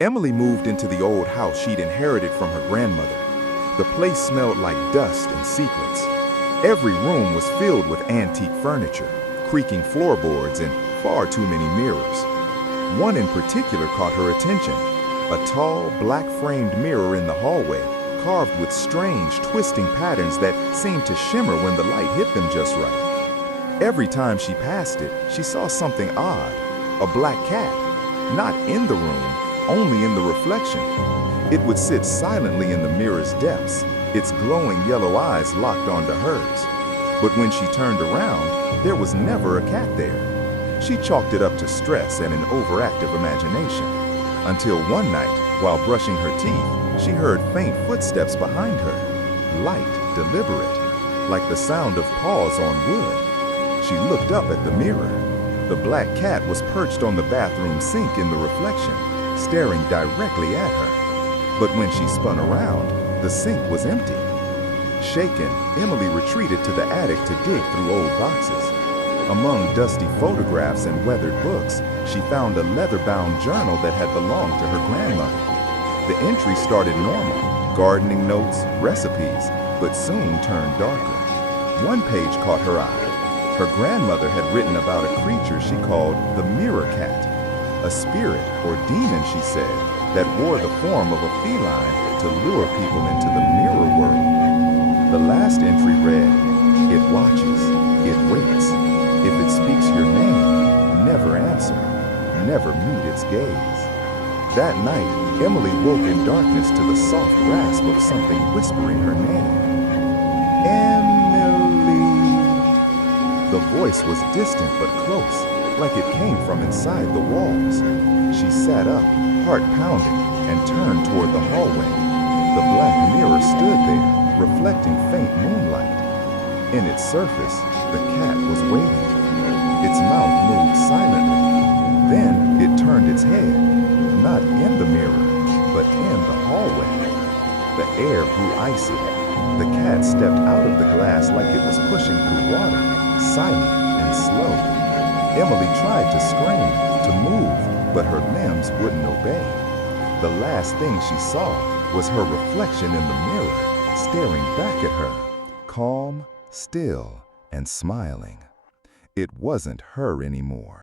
Emily moved into the old house she'd inherited from her grandmother. The place smelled like dust and secrets. Every room was filled with antique furniture, creaking floorboards, and far too many mirrors. One in particular caught her attention, a tall, black-framed mirror in the hallway, carved with strange, twisting patterns that seemed to shimmer when the light hit them just right. Every time she passed it, she saw something odd, a black cat, not in the room, only in the reflection. It would sit silently in the mirror's depths, its glowing yellow eyes locked onto hers. But when she turned around, there was never a cat there. She chalked it up to stress and an overactive imagination, until one night, while brushing her teeth, she heard faint footsteps behind her, light, deliberate, like the sound of paws on wood. She looked up at the mirror. The black cat was perched on the bathroom sink in the reflection, staring directly at her. But when she spun around, the sink was empty. Shaken, Emily retreated to the attic to dig through old boxes. Among dusty photographs and weathered books, she found a leather-bound journal that had belonged to her grandmother. The entry started normal, gardening notes, recipes, but soon turned darker. One page caught her eye. Her grandmother had written about a creature she called the Mirror Cat, a spirit or demon, she said, that wore the form of a feline to lure people into the mirror world. The last entry read, "It watches, it waits. If it speaks your name, never answer, never meet its gaze." That night, Emily woke in darkness to the soft rasp of something whispering her name. Emily. The voice was distant but close, like it came from inside the walls. She sat up, heart pounding, and turned toward the hallway. The black mirror stood there, reflecting faint moonlight. In its surface, the cat was waiting. Its mouth moved silently. Then it turned its head, not in the mirror, but in the hallway. The air grew icy. The cat stepped out of the glass like it was pushing through water, silent and slow. Emily tried to scream, to move, but her limbs wouldn't obey. The last thing she saw was her reflection in the mirror, staring back at her, calm, still, and smiling. It wasn't her anymore.